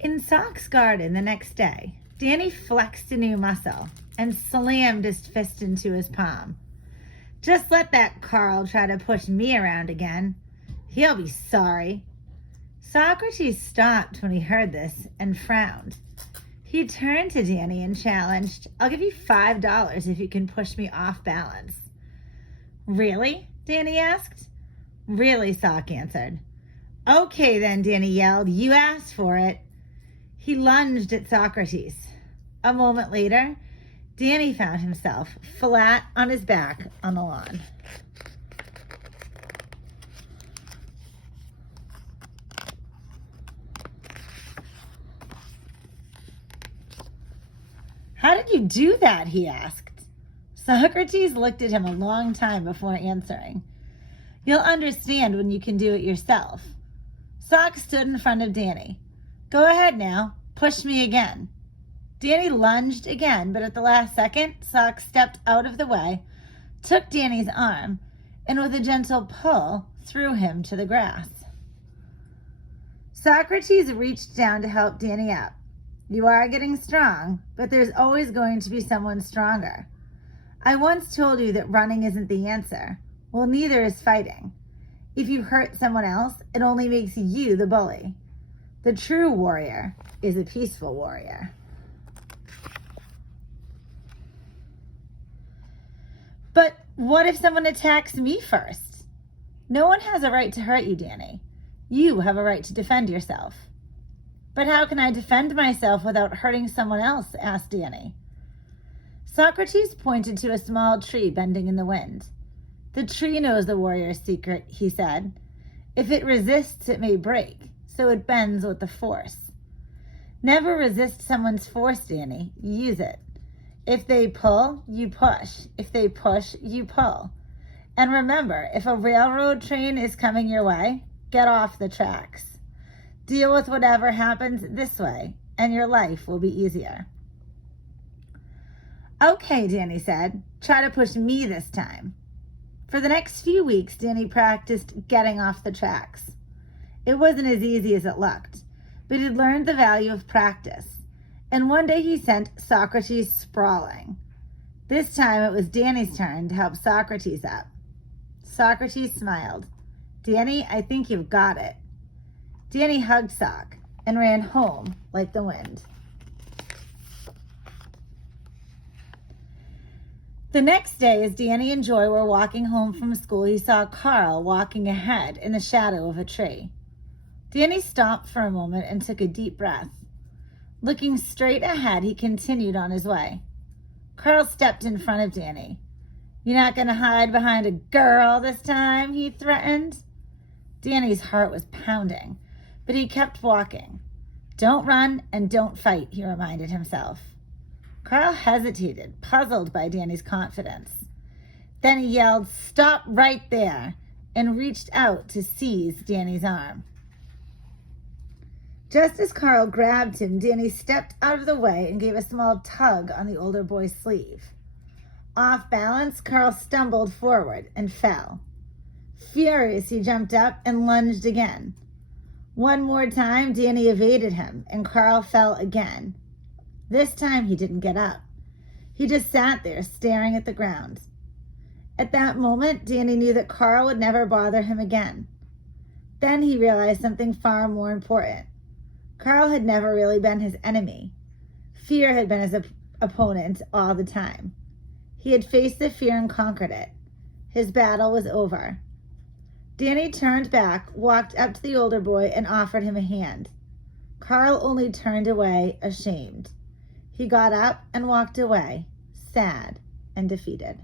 In Sock's garden the next day, Danny flexed a new muscle and slammed his fist into his palm. Just let that Carl try to push me around again. He'll be sorry. Socrates stopped when he heard this and frowned. He turned to Danny and challenged, "I'll give you $5 if you can push me off balance." "Really?" Danny asked. "Really," Sock answered. "Okay then," Danny yelled. "You asked for it." He lunged at Socrates. A moment later, Danny found himself flat on his back on the lawn. "How did you do that?" he asked. Socrates looked at him a long time before answering. "You'll understand when you can do it yourself." Sock stood in front of Danny. "Go ahead now, push me again." Danny lunged again, but at the last second, Sock stepped out of the way, took Danny's arm, and with a gentle pull, threw him to the grass. Socrates reached down to help Danny up. "You are getting strong, but there's always going to be someone stronger. I once told you that running isn't the answer. Well, neither is fighting. If you hurt someone else, it only makes you the bully. The true warrior is a peaceful warrior." "But what if someone attacks me first?" "No one has a right to hurt you, Danny. You have a right to defend yourself." "But how can I defend myself without hurting someone else?" asked Danny. Socrates pointed to a small tree bending in the wind. "The tree knows the warrior's secret," he said. "If it resists, it may break, so it bends with the force. Never resist someone's force, Danny. Use it. If they pull, you push. If they push, you pull. And remember, if a railroad train is coming your way, get off the tracks. Deal with whatever happens this way, and your life will be easier." "Okay," Danny said. "Try to push me this time." For the next few weeks, Danny practiced getting off the tracks. It wasn't as easy as it looked, but he'd learned the value of practice. And one day he sent Socrates sprawling. This time it was Danny's turn to help Socrates up. Socrates smiled. "Danny, I think you've got it." Danny hugged Sock and ran home like the wind. The next day, as Danny and Joy were walking home from school, he saw Carl walking ahead in the shadow of a tree. Danny stopped for a moment and took a deep breath. Looking straight ahead, he continued on his way. Carl stepped in front of Danny. "You're not going to hide behind a girl this time?" he threatened. Danny's heart was pounding, but he kept walking. "Don't run and don't fight," he reminded himself. Carl hesitated, puzzled by Danny's confidence. Then he yelled, "Stop right there," and reached out to seize Danny's arm. Just as Carl grabbed him, Danny stepped out of the way and gave a small tug on the older boy's sleeve. Off balance, Carl stumbled forward and fell. Furious, he jumped up and lunged again. One more time, Danny evaded him, and Carl fell again. This time, he didn't get up. He just sat there, staring at the ground. At that moment, Danny knew that Carl would never bother him again. Then he realized something far more important. Carl had never really been his enemy. Fear had been his opponent all the time. He had faced the fear and conquered it. His battle was over. Danny turned back, walked up to the older boy, and offered him a hand. Carl only turned away, ashamed. He got up and walked away, sad and defeated.